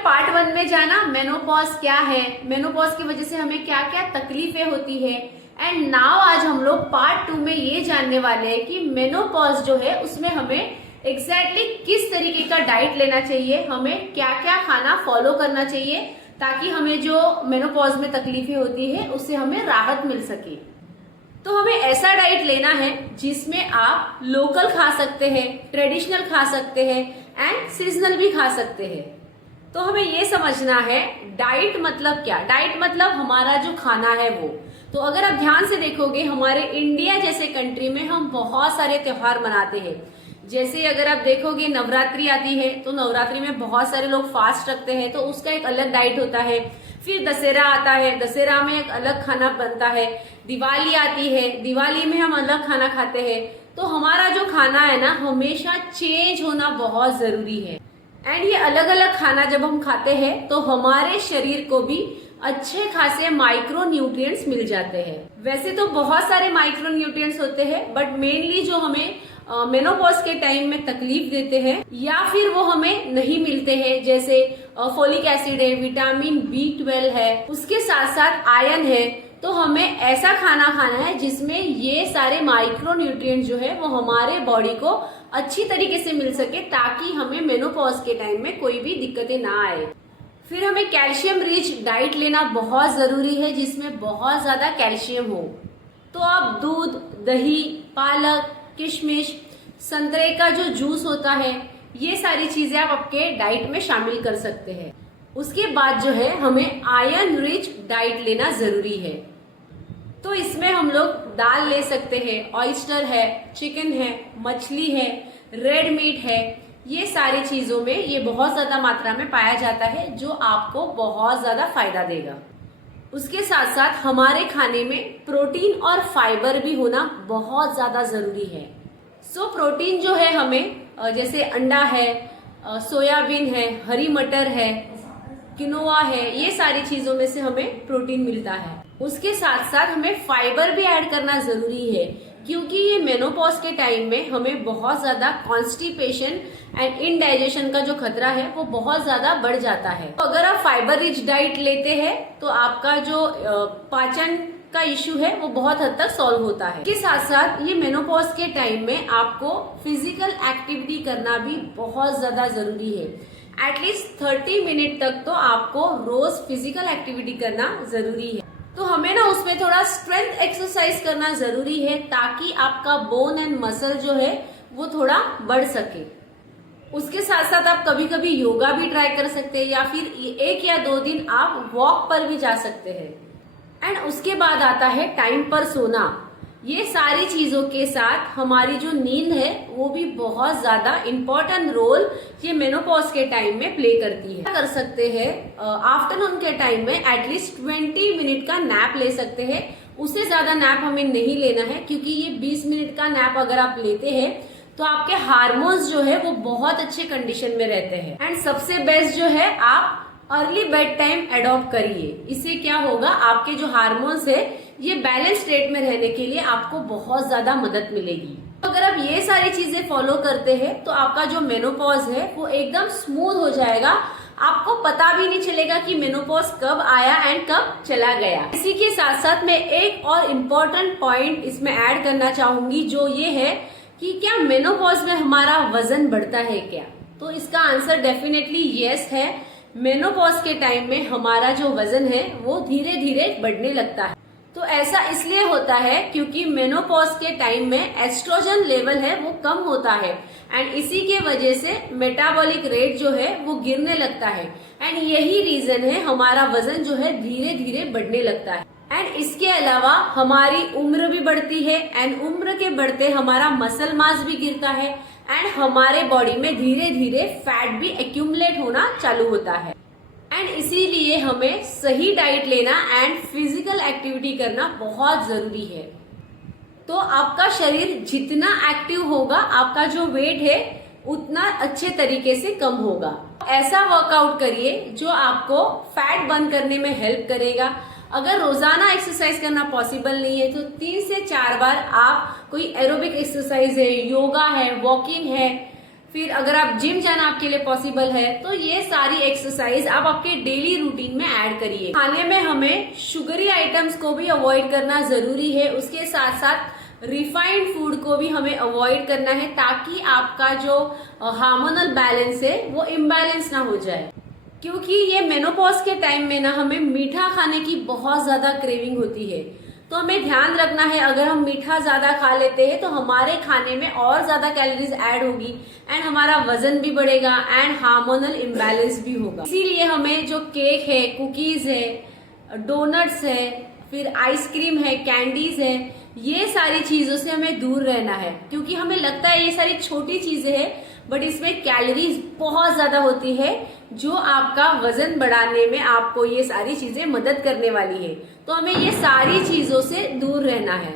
Part 1 में जाना menopause क्या है, मेनोपॉज की वजह से हमें क्या क्या तकलीफें होती है। एंड नाउ आज हम लोग पार्ट 2 में ये जानने वाले हैं कि मेनोपॉज जो है उसमें हमें एग्जैक्टली किस तरीके का डाइट लेना चाहिए, हमें क्या क्या खाना फॉलो करना चाहिए ताकि हमें जो मेनोपॉज में तकलीफें होती है उससे हमें राहत मिल सके। तो हमें ऐसा डाइट लेना है जिसमें आप लोकल खा सकते हैं, ट्रेडिशनल खा सकते हैं एंड सीजनल भी खा सकते हैं। तो हमें ये समझना है डाइट मतलब क्या। डाइट मतलब हमारा जो खाना है वो। तो अगर आप ध्यान से देखोगे हमारे इंडिया जैसे कंट्री में हम बहुत सारे त्योहार मनाते हैं। जैसे अगर आप देखोगे नवरात्रि आती है तो नवरात्रि में बहुत सारे लोग फास्ट रखते हैं तो उसका एक अलग डाइट होता है। फिर दशहरा आता है, दशहरा में एक अलग खाना बनता है। दिवाली आती है, दिवाली में हम अलग खाना खाते हैं। तो हमारा जो खाना है ना हमेशा चेंज होना बहुत जरूरी है। एंड ये अलग अलग खाना जब हम खाते हैं तो हमारे शरीर को भी अच्छे खासे माइक्रो न्यूट्रिएंट्स मिल जाते हैं। वैसे तो बहुत सारे माइक्रो न्यूट्रिएंट्स होते हैं बट मेनली जो हमें मेनोपॉज के टाइम में तकलीफ देते हैं या फिर वो हमें नहीं मिलते हैं, जैसे फोलिक एसिड है, विटामिन B12 है, उसके साथ साथ आयरन है। तो हमें ऐसा खाना खाना है जिसमें ये सारे माइक्रो न्यूट्रिएंट्स जो है वो हमारे बॉडी को अच्छी तरीके से मिल सके ताकि हमें मेनोपॉज के टाइम में कोई भी दिक्कतें ना आए। फिर हमें कैल्शियम रिच डाइट लेना बहुत जरूरी है जिसमें बहुत ज्यादा कैल्शियम हो। तो आप दूध, दही, पालक, किशमिश, संतरे का जो जूस होता है ये सारी चीजें आप आपके डाइट में शामिल कर सकते हैं। उसके बाद जो है हमें आयरन रिच डाइट लेना जरूरी है। तो इसमें हम लोग दाल ले सकते हैं, ऑयस्टर है, चिकन है, मछली है, रेड मीट है। ये सारी चीजों में ये बहुत ज्यादा मात्रा में पाया जाता है जो आपको बहुत ज्यादा फायदा देगा। उसके साथ साथ हमारे खाने में प्रोटीन और फाइबर भी होना बहुत ज्यादा जरूरी है। सो प्रोटीन जो है हमें जैसे अंडा है, सोयाबीन है, हरी मटर है, किनोआ है, ये सारी चीजों में से हमें प्रोटीन मिलता है। उसके साथ साथ हमें फाइबर भी ऐड करना जरूरी है क्योंकि ये मेनोपॉज के टाइम में हमें बहुत ज्यादा कॉन्स्टिपेशन एंड इनडाइजेशन का जो खतरा है वो बहुत ज्यादा बढ़ जाता है। तो अगर आप फाइबर रिच डाइट लेते हैं तो आपका जो पाचन का इश्यू है वो बहुत हद तक सॉल्व होता है। इसके साथ साथ ये मेनोपॉज के टाइम में आपको फिजिकल एक्टिविटी करना भी बहुत ज्यादा जरूरी है। एटलीस्ट 30 मिनट तक तो आपको रोज फिजिकल एक्टिविटी करना जरूरी है। तो हमें ना उसमें थोड़ा स्ट्रेंथ एक्सरसाइज करना जरूरी है ताकि आपका बोन एंड मसल जो है वो थोड़ा बढ़ सके। उसके साथ साथ आप कभी कभी योगा भी ट्राई कर सकते हैं या फिर 1 या 2 दिन आप वॉक पर भी जा सकते हैं। एंड उसके बाद आता है टाइम पर सोना। ये सारी चीजों के साथ हमारी जो नींद है वो भी बहुत ज्यादा इम्पोर्टेंट रोल ये मेनोपॉज के टाइम में प्ले करती है। कर सकते हैं आफ्टरनून के टाइम में एटलीस्ट 20 मिनट का नैप ले सकते हैं। उससे ज्यादा नैप हमें नहीं लेना है क्योंकि ये 20 मिनट का नैप अगर आप लेते हैं तो आपके हार्मोन्स जो है वो बहुत अच्छे कंडीशन में रहते हैं। एंड सबसे बेस्ट जो है आप अर्ली बेड टाइम एडॉप्ट करिए। इससे क्या होगा, आपके जो हार्मोन्स है ये बैलेंस स्टेट में रहने के लिए आपको बहुत ज्यादा मदद मिलेगी। तो अगर आप ये सारी चीजें फॉलो करते हैं तो आपका जो मेनोपॉज है वो एकदम स्मूथ हो जाएगा। आपको पता भी नहीं चलेगा कि मेनोपॉज कब आया एंड कब चला गया। इसी के साथ साथ मैं एक और इम्पोर्टेंट पॉइंट इसमें ऐड करना चाहूंगी जो ये है कि क्या मेनोपॉज में हमारा वजन बढ़ता है क्या। तो इसका आंसर डेफिनेटली यस है। मेनोपॉज के टाइम में हमारा जो वजन है वो धीरे धीरे बढ़ने लगता है। तो ऐसा इसलिए होता है क्योंकि मेनोपॉज के टाइम में एस्ट्रोजन लेवल है वो कम होता है एंड इसी के वजह से मेटाबॉलिक रेट जो है वो गिरने लगता है। एंड यही रीजन है हमारा वजन जो है धीरे धीरे बढ़ने लगता है। एंड इसके अलावा हमारी उम्र भी बढ़ती है एंड उम्र के बढ़ते हमारा मसल मास भी गिरता है एंड हमारे बॉडी में धीरे धीरे फैट भी एक्यूमुलेट होना चालू होता है। एंड इसीलिए हमें सही डाइट लेना एंड फिजिकल एक्टिविटी करना बहुत जरूरी है। तो आपका शरीर जितना एक्टिव होगा आपका जो वेट है उतना अच्छे तरीके से कम होगा। ऐसा वर्कआउट करिए जो आपको फैट बर्न करने में हेल्प करेगा। अगर रोजाना एक्सरसाइज करना पॉसिबल नहीं है तो 3 से 4 बार आप कोई एरोबिक एक्सरसाइज है, योगा है, वॉकिंग है, फिर अगर आप जिम जाना आपके लिए पॉसिबल है तो ये सारी एक्सरसाइज आप आपके डेली रूटीन में ऐड करिए। खाने में हमें शुगरी आइटम्स को भी अवॉइड करना जरूरी है, उसके साथ साथ रिफाइंड फूड को भी हमें अवॉइड करना है ताकि आपका जो हार्मोनल बैलेंस है वो इम्बैलेंस ना हो जाए। क्योंकि ये मेनोपॉज के टाइम में ना हमें मीठा खाने की बहुत ज्यादा क्रेविंग होती है, तो हमें ध्यान रखना है अगर हम मीठा ज्यादा खा लेते हैं तो हमारे खाने में और ज्यादा कैलोरीज ऐड होगी एंड हमारा वजन भी बढ़ेगा एंड हार्मोनल इम्बैलेंस भी होगा। इसीलिए हमें जो केक है, कुकीज है, डोनट्स है, फिर आइसक्रीम है, कैंडीज है, ये सारी चीजों से हमें दूर रहना है। क्योंकि हमें लगता है ये सारी छोटी चीजें हैं बट इसमें कैलोरीज बहुत ज्यादा होती है जो आपका वजन बढ़ाने में आपको ये सारी चीजें मदद करने वाली है। तो हमें ये सारी चीजों से दूर रहना है।